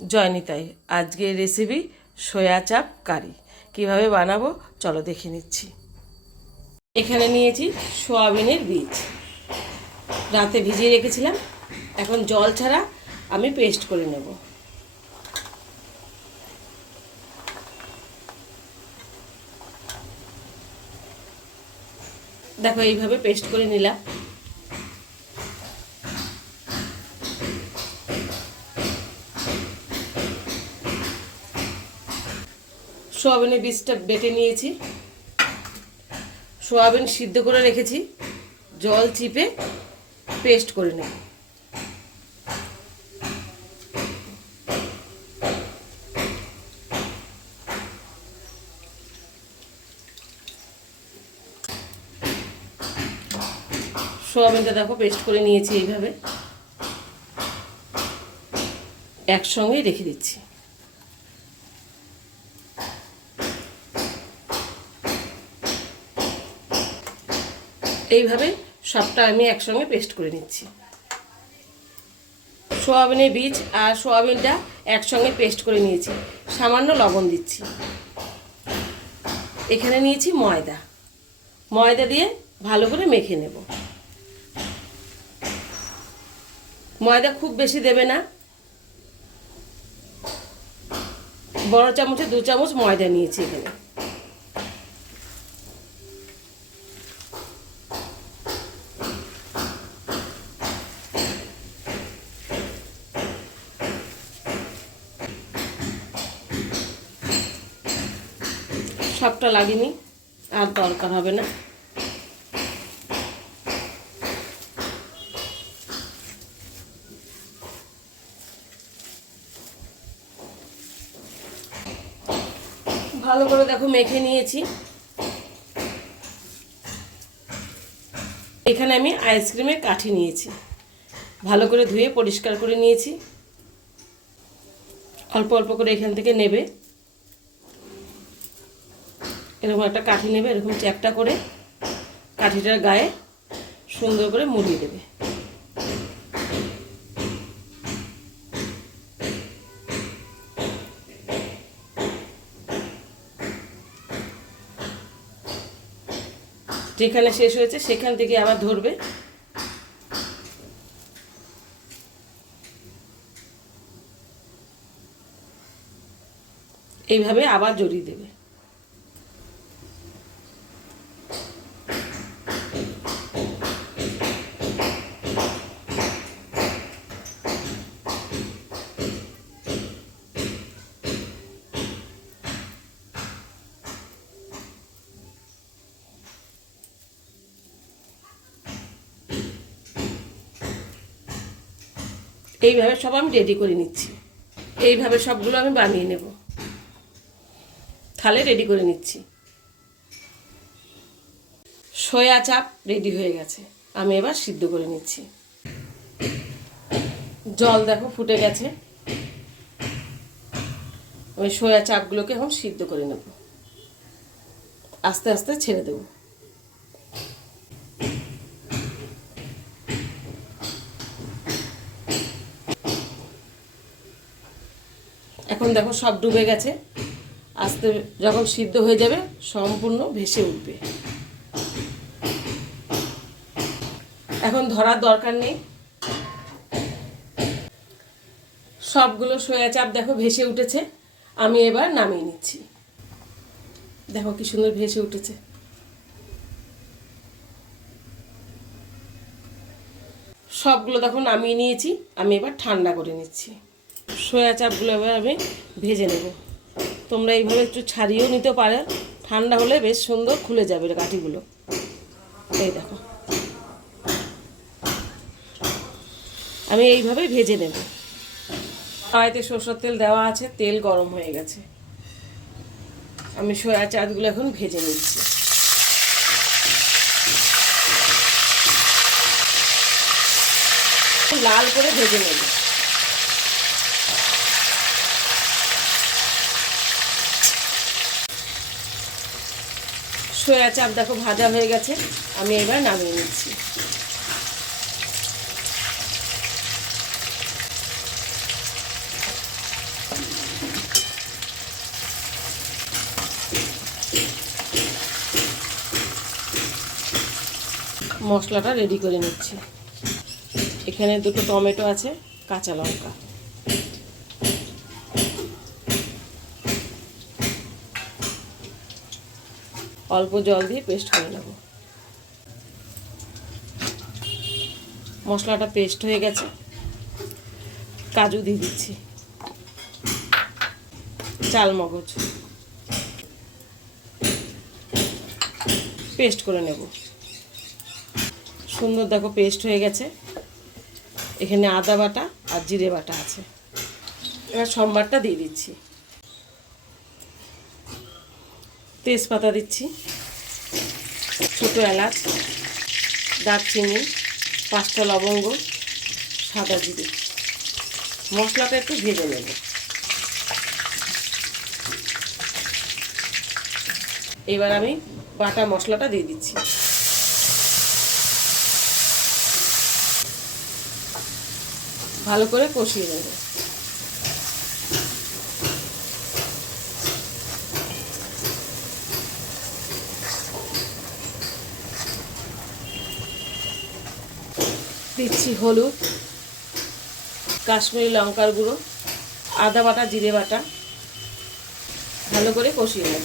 জয়নিতাই আজকের recipe soya চাপ কারি কিভাবে বানাবো চলো দেখে নিচ্ছি। এখানে নিয়েছি সোয়াবিনের বীজ, রাতে ভিজিয়ে রেখেছিলাম, এখন জল ছাড়া আমি পেস্ট করে নেব। দেখো এইভাবে পেস্ট করে নিলাম। সোয়াবিনের বীজটা বেটে নিয়েছি, সোয়াবিন সিদ্ধ করে রেখেছি, জল চিপে পেস্ট করে নেব। সোয়াবিনটা দেখো পেস্ট করে নিয়েছি, এইভাবে একসঙ্গেই রেখে দিচ্ছি। এইভাবে সবটা আমি একসঙ্গে পেস্ট করে নিচ্ছি। সোয়াবিনের বীজ আর সোয়াবিনটা একসঙ্গে পেস্ট করে নিয়েছি, সামান্য লবণ দিচ্ছি। এখানে নিয়েছি ময়দা, ময়দা দিয়ে ভালো করে মেখে নেব। ময়দা খুব বেশি দেবে না, বড় চামচে 2 চামচ ময়দা নিয়েছি এখানে। সবটা লাগেনি, আর দরকার হবে না। ভালো করে দেখো মেখে নিয়েছি। এখানে আমি আইসক্রিমের কাঠি নিয়েছি, ভালো করে ধুয়ে পরিষ্কার করে নিয়েছি। অল্প অল্প করে এখান থেকে নেবে, এরকম একটা কাঠি নেবে, এরকম চ্যাপটা করে কাঠিটার গায়ে সুন্দর করে মুড়িয়ে দেবে। যেখানে শেষ হয়েছে সেখান থেকে আবার ধরবে। এইভাবে আবার জড়িয়ে দেবে। এইভাবে সব আমি রেডি করে নিচ্ছি। এইভাবে সবগুলো আমি বানিয়ে নেব, থালে রেডি করে নিচ্ছি। সয়া চাপ রেডি হয়ে গেছে, আমি এবার সিদ্ধ করে নিচ্ছি। জল দেখো ফুটে গেছে, আমি সয়া চাপগুলোকে এখন সিদ্ধ করে নেব, আস্তে আস্তে ছেড়ে দেব। এখন দেখো সব ডুবে গেছে, আস্তে যখন সিদ্ধ হয়ে যাবে সম্পূর্ণ ভেসে উঠবে। এখন ধরার দরকার নেই। সবগুলো সয়া চাপ দেখো ভেসে উঠেছে, আমি এবার নামিয়ে নিচ্ছি। দেখো কি সুন্দর ভেসে উঠেছে। সবগুলো দেখো নামিয়ে নিয়েছি, আমি এবার ঠান্ডা করে নিচ্ছি। সয়া চাপগুলো এবার আমি ভেজে নেব। তোমরা এইভাবে একটু ছাড়িয়েও নিতে পারো, ঠান্ডা হলে বেশ সুন্দর খুলে যাবে কাঠিগুলো। এই দেখো আমি এইভাবে ভেজে নেব। কড়াইতে সরষের তেল দেওয়া আছে, তেল গরম হয়ে গেছে, আমি সয়া চাপগুলো এখন ভেজে নিচ্ছি। লাল করে ভেজে নেব। সয়া চাপ দেখো ভাজা হয়ে গেছে, আমি এবার নামিয়ে নিচ্ছি। মশলাটা রেডি করে নিচ্ছি। এখানে দুটো টমেটো আছে, কাঁচা লঙ্কা, অল্প জল দিয়ে পেস্ট করে নেব। মশলাটা পেস্ট হয়ে গেছে, কাজু দিয়ে দিচ্ছি, চালমগজ পেস্ট করে নেব। সুন্দর দেখো পেস্ট হয়ে গেছে। এখানে আদা বাটা আর জিরে বাটা আছে। এবার সম্বারটা দিয়ে দিচ্ছি, তেজপাতা দিচ্ছি, ছোটো এলাচ, দারচিনি, 5টা লবঙ্গ, সাদা জিরে। মশলাটা একটু ভেজে নেব। এবার আমি বাটা মশলাটা দিয়ে দিচ্ছি। ভালো করে কষিয়ে নেব। দিচ্ছি হলুদ, কাশ্মীরি লঙ্কার গুঁড়ো, আদা বাটা, জিরে বাটা। ভালো করে কষিয়ে নেব।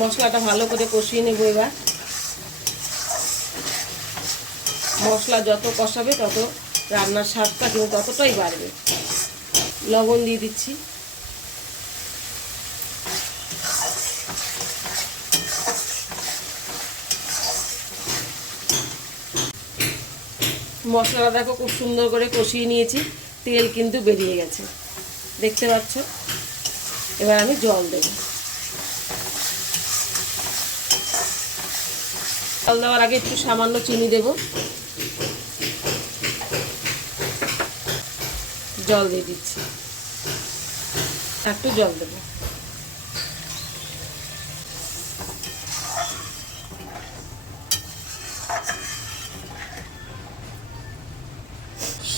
মশলাটা ভালো করে কষিয়ে নেব। এবার মশলা যত কষাবে তত রান্নার স্বাদটা কিন্তু ততটাই বাড়বে। লবণ দিয়ে দিচ্ছি, মশলাটা দেখো খুব সুন্দর করে কষিয়ে নিয়েছি, তেল কিন্তু বেরিয়ে গেছে, দেখতে পাচ্ছ। এবার আমি জল দেব। জল দেওয়ার আগে একটু সামান্য চিনি দেব। জল দিয়ে দিচ্ছি, একটু জল দেব।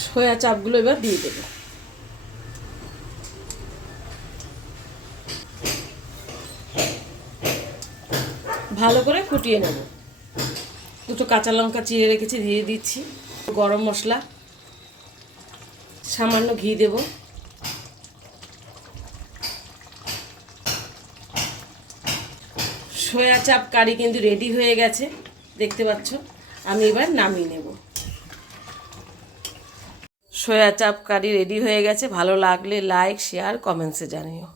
সয়া চাপগুলো এবার দিয়ে দেব। ভালো করে ফুটিয়ে নেব। দুটো কাঁচা লঙ্কা চিড়ে রেখেছি, দিয়ে দিচ্ছি। গরম মশলা, সামান্য ঘি দেব। সয়া চাপ কারি কিন্তু রেডি হয়ে গেছে, দেখতে পাচ্ছ। আমি এবার নামিয়ে নেব। সয়া চাপ কারি রেডি হয়ে গেছে। ভালো লাগলে লাইক, শেয়ার, কমেন্টসে জানিও।